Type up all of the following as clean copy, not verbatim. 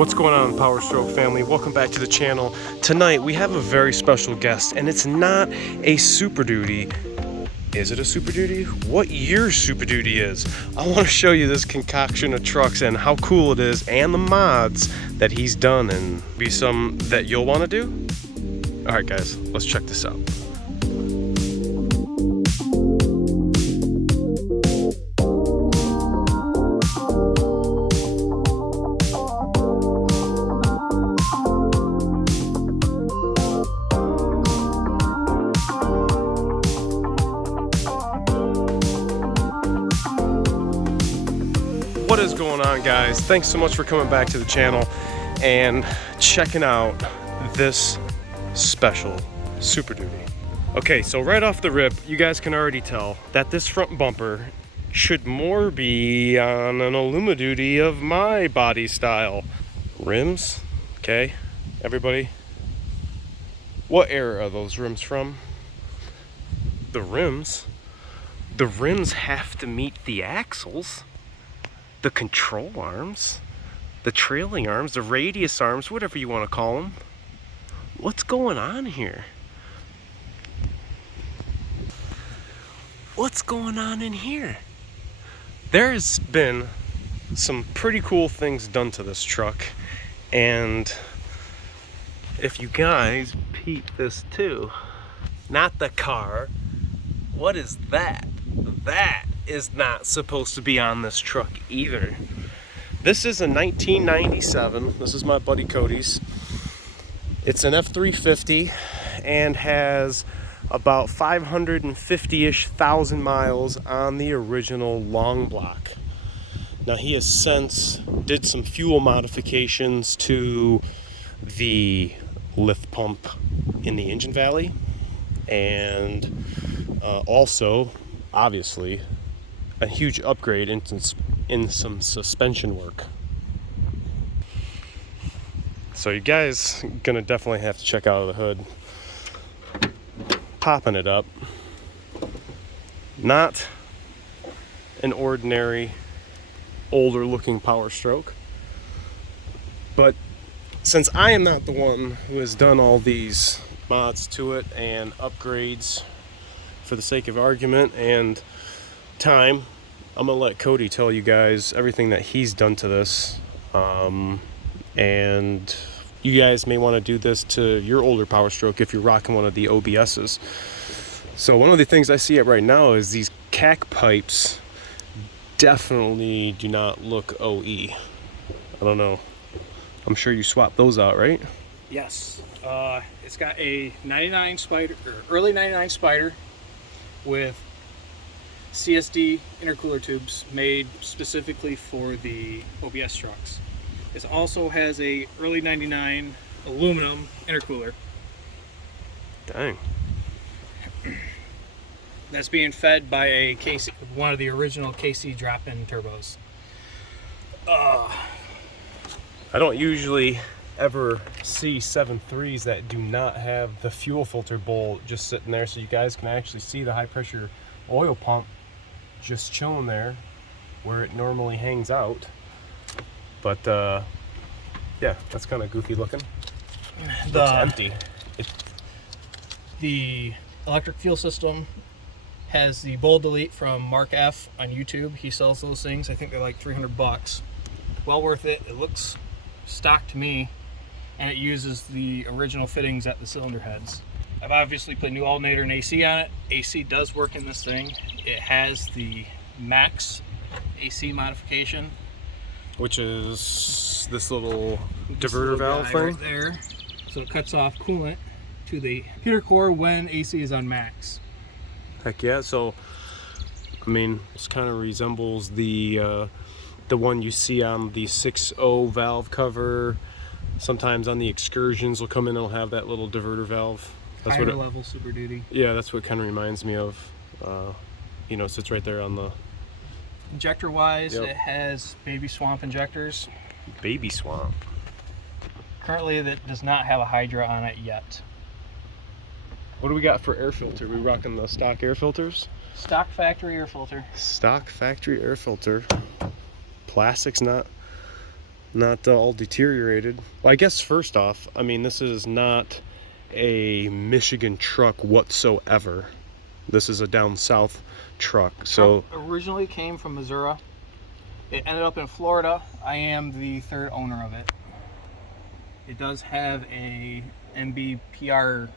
What's going on, Powerstroke family? Welcome back to the channel. Tonight we have a very special guest, and it's not a Super Duty. Is it a Super Duty? What year Super Duty is? I want to show you this concoction of trucks and how cool it is, and the mods that he's done, and be some that you'll want to do. All right, guys, let's check this out. What is going on, guys? Thanks so much for coming back to the channel and checking out this special Super Duty. Okay, so right off the rip, you guys can already tell that this front bumper should more be on an Alumaduty of my body style. Rims, okay, everybody, what era are those rims from? The rims have to meet the axles, the control arms, the trailing arms, the radius arms, whatever you want to call them. What's going on here? What's going on in here? There's been some pretty cool things done to this truck, and if you guys peep this too, not the car, what is that? That is not supposed to be on this truck either. This is a 1997. This is my buddy Cody's. It's an F350 and has about 550-ish thousand miles on the original long block. Now he has since did some fuel modifications to the lift pump in the engine valley, and also obviously a huge upgrade in some suspension work. So you guys gonna definitely have to check out the hood. Popping it up. Not an ordinary older looking Powerstroke, but since I am not the one who has done all these mods to it and upgrades for the sake of argument and time, I'm gonna let Cody tell you guys everything that he's done to this, and you guys may want to do this to your older Powerstroke if you're rocking one of the OBS's. So one of the things I see it right now is these cack pipes definitely do not look OE. I don't know, I'm sure you swapped those out, right? Yes, it's got a 99 Spider, or early 99 Spider with CSD intercooler tubes made specifically for the OBS trucks. It also has a early 99 aluminum intercooler. Dang. That's being fed by a KC, one of the original KC drop-in turbos. I don't usually ever see 7.3s that do not have the fuel filter bowl just sitting there, so you guys can actually see the high pressure oil pump just chilling there where it normally hangs out. But yeah, that's kind of goofy looking. It's empty. The electric fuel system has the bowl delete from Mark F on YouTube. He sells those things. I think they're like $300. Well worth it. It looks stock to me, and it uses the original fittings at the cylinder heads. I've obviously put new alternator and AC on it. AC does work in this thing. It has the max AC modification, which is this little diverter valve thing right there. So it cuts off coolant to the heater core when AC is on max. Heck yeah. So I mean, this kind of resembles the one you see on the 6.0 valve cover. Sometimes on the Excursions will come in and it'll have that little diverter valve. That's higher what level Super Duty. Yeah, that's what kind of reminds me of. You know, sits right there on the injector wise. Yep. It has Baby Swamp injectors. Baby Swamp. Currently that does not have a Hydra on it yet. What do we got for air filter? We rocking the stock air filters? Stock factory air filter. Stock factory air filter. Plastic's not not all deteriorated. Well, I guess first off, I mean, this is not a Michigan truck whatsoever. This is a down south truck. So originally came from Missouri. It ended up in Florida. I am the third owner of it. It does have a MBRP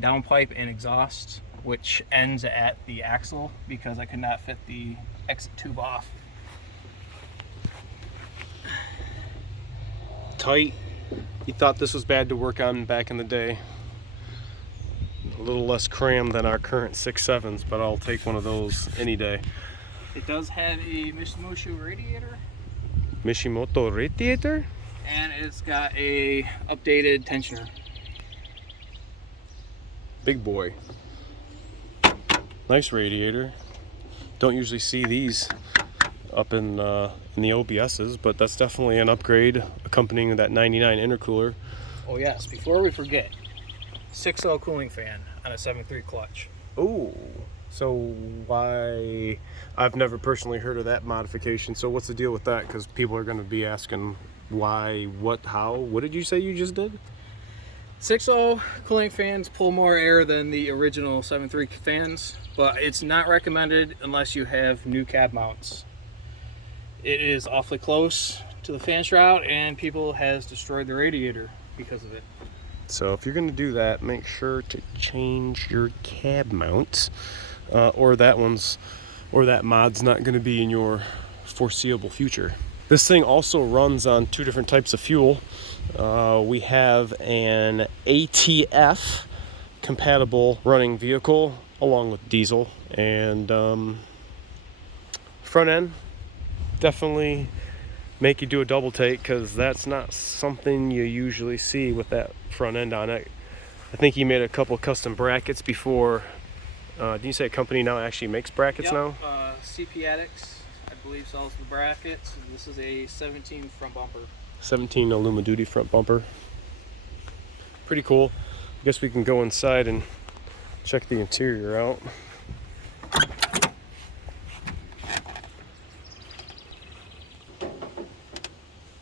downpipe and exhaust, which ends at the axle because I could not fit the exit tube off. tight. You thought this was bad to work on back in the day. A little less cram than our current 6.7s, but I'll take one of those any day. It does have a Misimoto radiator. Misimoto radiator? And it's got a updated tensioner. Big boy. Nice radiator. Don't usually see these up in the OBSs, but that's definitely an upgrade accompanying that 99 intercooler. Oh yes, before we forget, 6.0 cooling fan on a 7.3 clutch. Oh, so why? I've never personally heard of that modification. So what's the deal with that? Because people are going to be asking why, what, how. What did you say you just did? 6.0 cooling fans pull more air than the original 7.3 fans, but it's not recommended unless you have new cab mounts. It is awfully close to the fan shroud, and people has destroyed the radiator because of it. So if you're going to do that, make sure to change your cab mounts, or that mod's not going to be in your foreseeable future. This thing also runs on two different types of fuel. We have an ATF compatible running vehicle along with diesel, and front end definitely make you do a double take, because that's not something you usually see with that front end on it. I think he made a couple custom brackets before. Did you say a company now actually makes brackets now? CP Addicts, I believe, sells the brackets. This is a 17 front bumper. 17 Aluma Duty front bumper. Pretty cool. I guess we can go inside and check the interior out.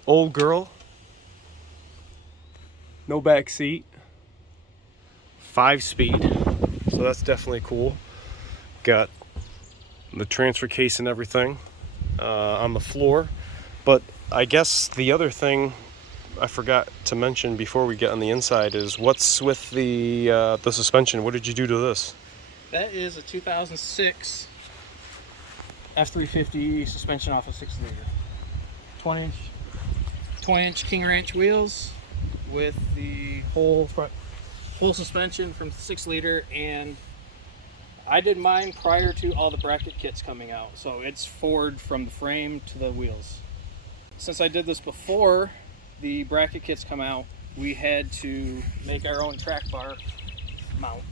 Old girl. No back seat. 5-speed. So that's definitely cool. Got the transfer case and everything on the floor. But I guess the other thing I forgot to mention before we get on the inside is what's with the suspension. What did you do to this? That is a 2006 F350 suspension off a 6-liter. 20-inch King Ranch wheels with the whole suspension from 6-liter, and I did mine prior to all the bracket kits coming out, so it's forward from the frame to the wheels. Since I did this before the bracket kits come out, we had to make our own track bar mount,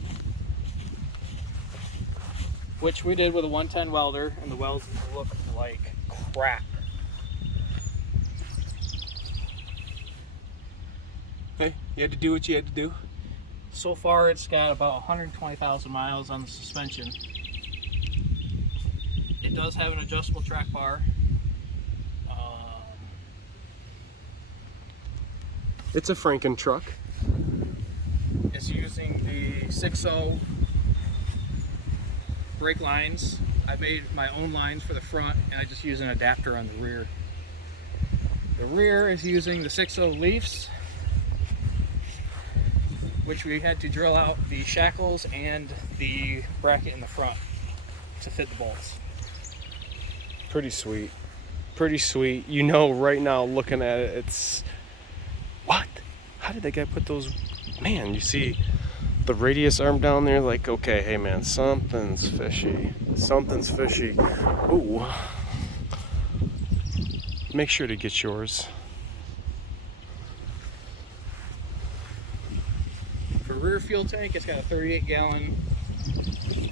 which we did with a 110 welder, and the welds look like crap. Hey, you had to do what you had to do. So far it's got about 120,000 miles on the suspension. It does have an adjustable track bar. It's a Franken truck. It's using the 6.0 brake lines. I made my own lines for the front, and I just use an adapter on the rear. The rear is using the 6.0 leafs, which we had to drill out the shackles and the bracket in the front to fit the bolts. Pretty sweet. Pretty sweet. You know, right now looking at it, it's... What? How did that guy put those... Man, you see the radius arm down there? Like, okay, hey man, something's fishy. Something's fishy. Ooh. Make sure to get yours. For rear fuel tank, it's got a 38-gallon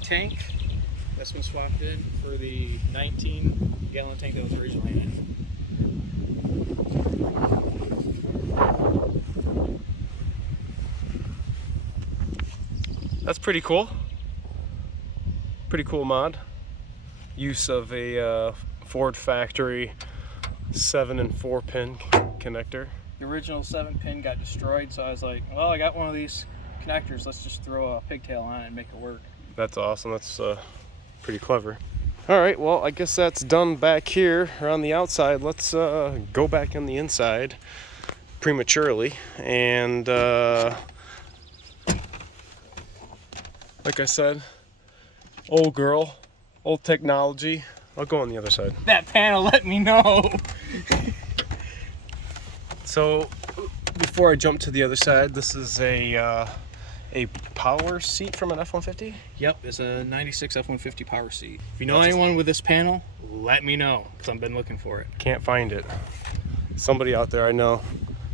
tank that's been swapped in for the 19-gallon tank that was originally in. That's pretty cool. Pretty cool mod. Use of a Ford factory 7 and 4 pin connector. The original 7-pin got destroyed, so I was like, well, I got one of these connectors. Let's just throw a pigtail on it and make it work. That's awesome. That's pretty clever. All right, well, I guess that's done back here around the outside. Let's go back on the inside prematurely. And like I said, old girl, old technology. I'll go on the other side. That panel let me know. So before I jump to the other side, this is a power seat from an F-150? Yep, it's a 96 F-150 power seat. If you know anyone with this panel, let me know, because I've been looking for it. Can't find it. Somebody out there I know.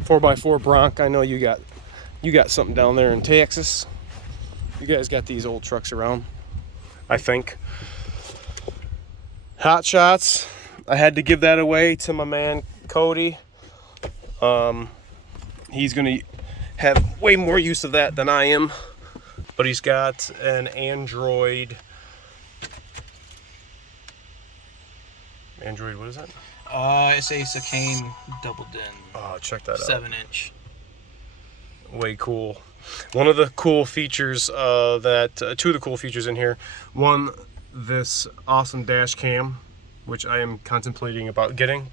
4x4 Bronc, I know you got something down there in Texas. You guys got these old trucks around, I think. Hot Shots, I had to give that away to my man Cody. He's gonna have way more use of that than I am, but he's got an Android, what is that? It's a Sakane double din. Oh, check that out. 7-inch. Way cool. One of the cool features two of the cool features in here. One, this awesome dash cam, which I am contemplating about getting.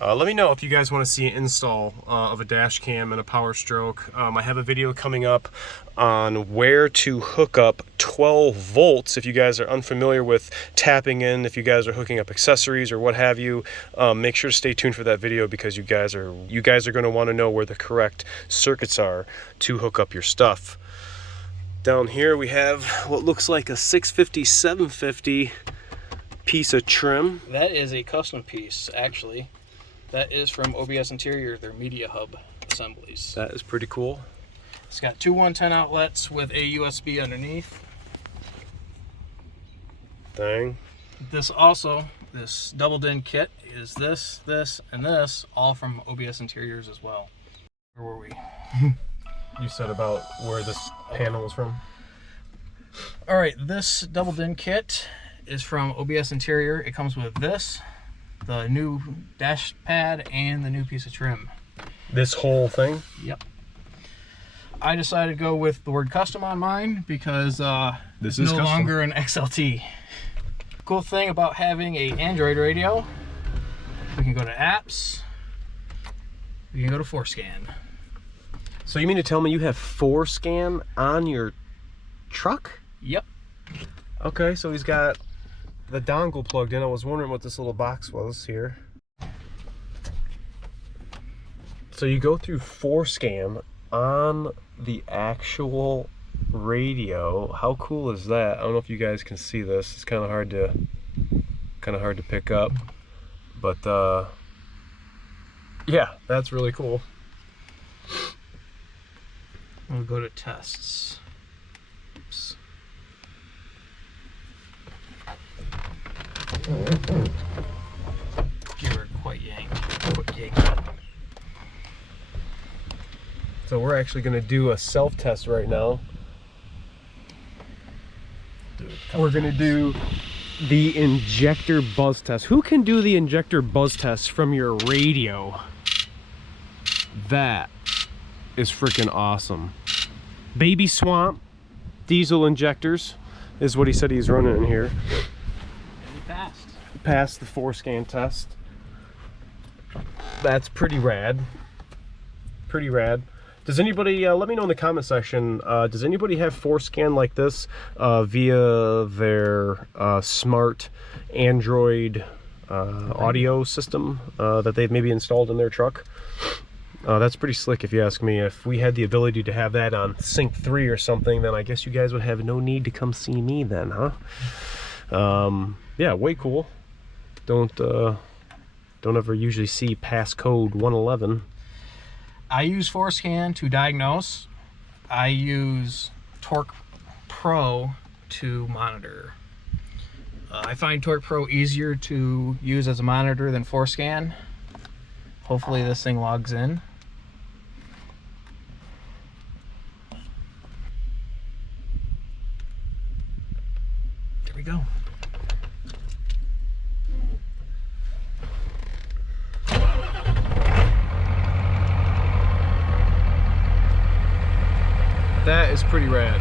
Let me know if you guys want to see an install of a dash cam and a Powerstroke. I have a video coming up on where to hook up 12 volts. If you guys are unfamiliar with tapping in, if you guys are hooking up accessories or what have you, make sure to stay tuned for that video, because you guys are going to want to know where the correct circuits are to hook up your stuff. Down here we have what looks like a 650/750 piece of trim. That is a custom piece, actually. That is from OBS Interior, their media hub assemblies. That is pretty cool. It's got two 110 outlets with a USB underneath. Dang. This double din kit is this, and this, all from OBS Interiors as well. Where were we? You said about where this panel was from? All right, this double din kit is from OBS Interior. It comes with this, the new dash pad, and the new piece of trim. This whole thing? Yep. I decided to go with the word custom on mine because it's no longer an XLT. Cool thing about having a Android radio, we can go to apps, we can go to 4Scan. So you mean to tell me you have 4Scan on your truck? Yep. Okay, so he's got the dongle plugged in. I was wondering what this little box was here. So you go through 4Scan on the actual radio. How cool is that? I don't know if you guys can see this. It's kind of hard to pick up, but yeah, that's really cool. We'll go to tests. Oops. Give her quite yank. Quick yank. So we're actually going to do a self-test right now. We're going to do the injector buzz test. Who can do the injector buzz test from your radio? That is freaking awesome. Baby Swamp diesel injectors is what he said he's running in here. And we passed. Passed the 4Scan test. That's pretty rad. Pretty rad. Does anybody, let me know in the comment section, does anybody have 4Scan like this via their smart Android audio system that they've maybe installed in their truck? That's pretty slick if you ask me. If we had the ability to have that on Sync 3 or something, then I guess you guys would have no need to come see me then, huh? Yeah, way cool. Don't ever usually see passcode 111. I use 4Scan to diagnose. I use Torque Pro to monitor. I find Torque Pro easier to use as a monitor than 4Scan. Hopefully this thing logs in. There we go. is pretty rad.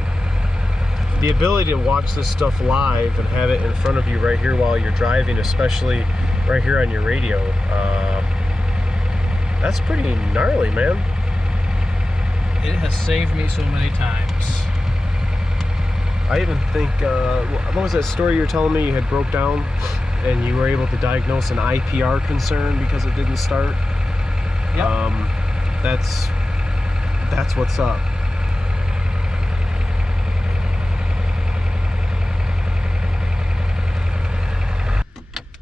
The ability to watch this stuff live and have it in front of you right here while you're driving, especially right here on your radio, that's pretty gnarly, man. It has saved me so many times. I even think, what was that story you were telling me you had broke down and you were able to diagnose an IPR concern because it didn't start? Yep. That's what's up.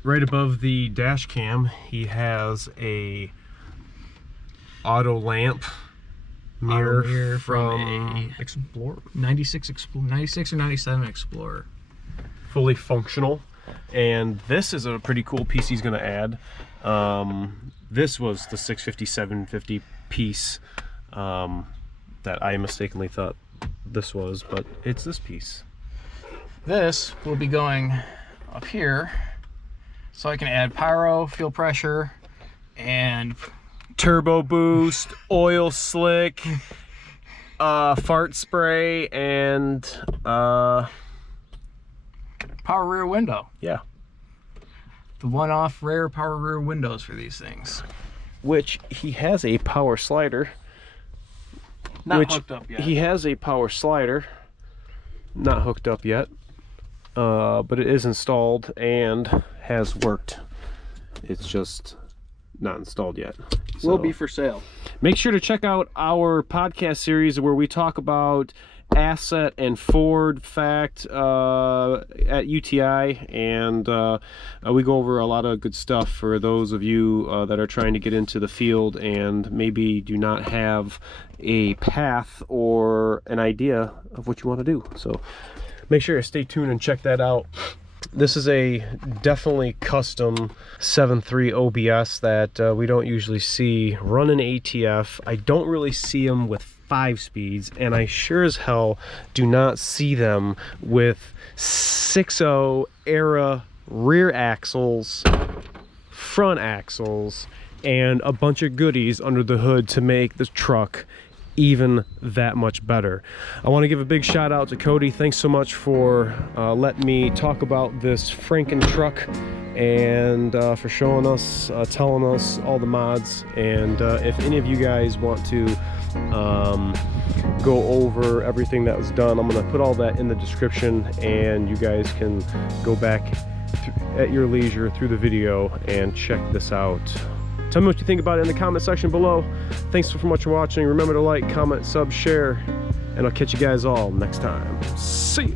Right above the dash cam, he has a auto lamp mirror from a Explorer, 96 or 97 Explorer. Fully functional. And this is a pretty cool piece he's going to add. This was the 650, 750 piece that I mistakenly thought this was, but it's this piece. This will be going up here, so I can add pyro, fuel pressure, and turbo boost, oil slick, fart spray, and power rear window. Yeah. The one-off rare power rear windows for these things. Which he has a power slider. Not hooked up yet. He has a power slider, not hooked up yet, but it is installed and has worked. It's just not installed yet. So Will be for sale. make sure to check out our podcast series where we talk about asset and Ford fact at UTI, and we go over a lot of good stuff for those of you that are trying to get into the field and maybe do not have a path or an idea of what you want to do. So make sure to stay tuned and check that out. This is a definitely custom 7.3 OBS that we don't usually see running ATF. I don't really see them with 5 speeds, and I sure as hell do not see them with 6.0 era rear axles, front axles, and a bunch of goodies under the hood to make the truck even that much better. I want to give a big shout out to Cody. Thanks so much for letting me talk about this Franken truck and for showing us, telling us all the mods. And if any of you guys want to go over everything that was done, I'm going to put all that in the description, and you guys can go back at your leisure through the video and check this out. Tell me what you think about it in the comment section below. Thanks so much for watching. Remember to like, comment, sub, share, and I'll catch you guys all next time. See ya.